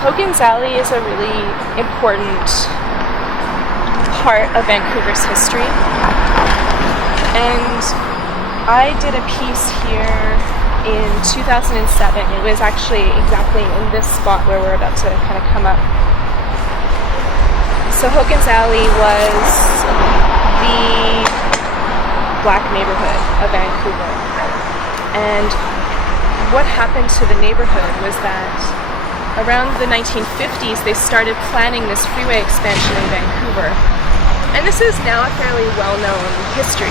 Hogan's Alley is a really important part of Vancouver's history, and I did a piece here in 2007. It was actually exactly in this spot where we're about to kind of come up. So Hogan's Alley was the black neighbourhood of Vancouver, and what happened to the neighbourhood was that around the 1950s they started planning this freeway expansion in Vancouver, and this is now a fairly well-known history,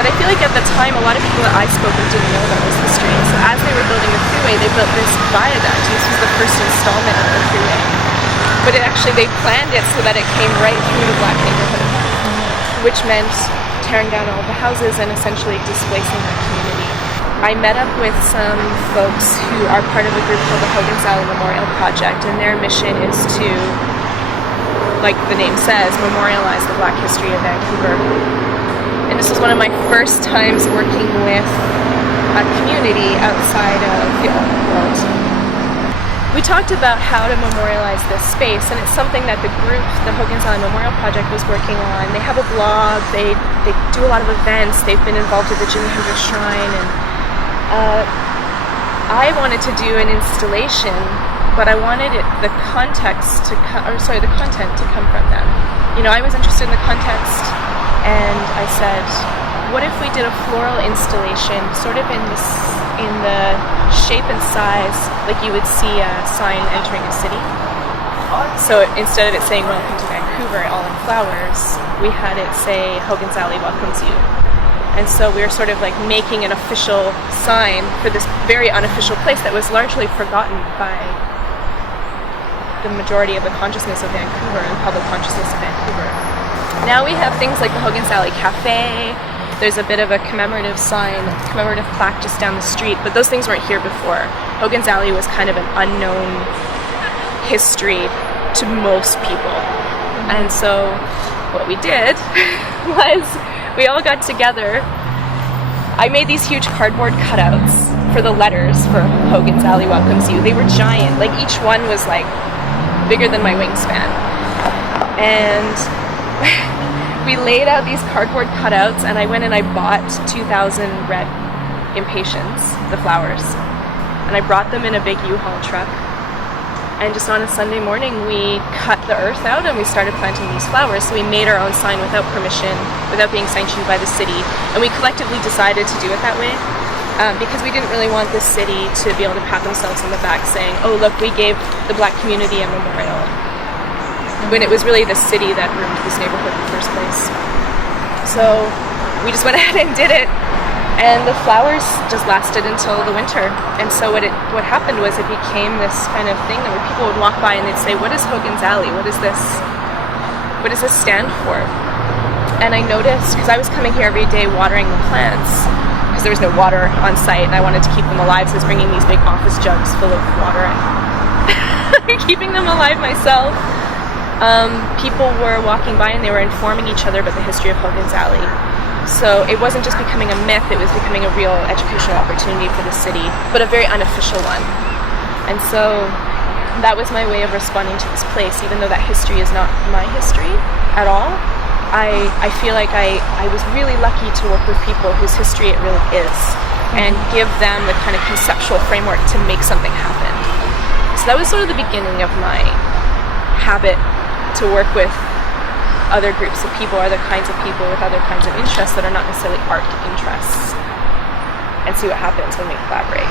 but I feel like at the time a lot of people that I spoke with didn't know about this history. So as they were building the freeway, they built this viaduct. This was the first installment of the freeway, but they planned it so that it came right through the black neighbourhood, which meant tearing down all the houses and essentially displacing the community. I met up with some folks who are part of a group called the Hogan's Alley Memorial Project, and their mission is to, like the name says, memorialize the black history of Vancouver. And this was one of my first times working with a community outside of the art world. We talked about how to memorialize this space, and it's something that the group, the Hogan's Alley Memorial Project, was working on. They have a blog, they do a lot of events, they've been involved with the Jimi Hendrix Shrine, and I wanted to do an installation, but I wanted the content to come from them. You know, I was interested in the context, and I said, what if we did a floral installation, sort of in the shape and size like you would see a sign entering a city? So instead of it saying "Welcome to Vancouver" all in flowers, we had it say "Hogan's Alley welcomes you." And so we were sort of like making an official sign for this very unofficial place that was largely forgotten by the majority of the consciousness of Vancouver and public consciousness of Vancouver. Now we have things like the Hogan's Alley Cafe. There's a bit of a commemorative sign, commemorative plaque just down the street, but those things weren't here before. Hogan's Alley was kind of an unknown history to most people. And so what we did was we all got together. I made these huge cardboard cutouts for the letters for Hogan's Alley welcomes you. They were giant, like each one was like bigger than my wingspan. And we laid out these cardboard cutouts, and I went and I bought 2,000 red impatiens, the flowers, and I brought them in a big U-Haul truck. And just on a Sunday morning, we cut the earth out and we started planting these flowers. So we made our own sign without permission, without being sanctioned by the city. And we collectively decided to do it that way because we didn't really want the city to be able to pat themselves on the back saying, oh, look, we gave the black community a memorial. When it was really the city that ruined this neighborhood in the first place. So we just went ahead and did it. And the flowers just lasted until the winter. And so what happened was it became this kind of thing that where people would walk by and they'd say, what is Hogan's Alley? What is this? What does this stand for? And I noticed, because I was coming here every day watering the plants, because there was no water on site and I wanted to keep them alive, so I was bringing these big office jugs full of water and keeping them alive myself. People were walking by and they were informing each other about the history of Hogan's Alley. So it wasn't just becoming a myth, it was becoming a real educational opportunity for the city, but a very unofficial one. And so that was my way of responding to this place, even though that history is not my history at all. I feel like I was really lucky to work with people whose history it really is, and give them the kind of conceptual framework to make something happen. So that was sort of the beginning of my habit to work with other groups of people, other kinds of people with other kinds of interests that are not necessarily art interests, and see what happens when we collaborate.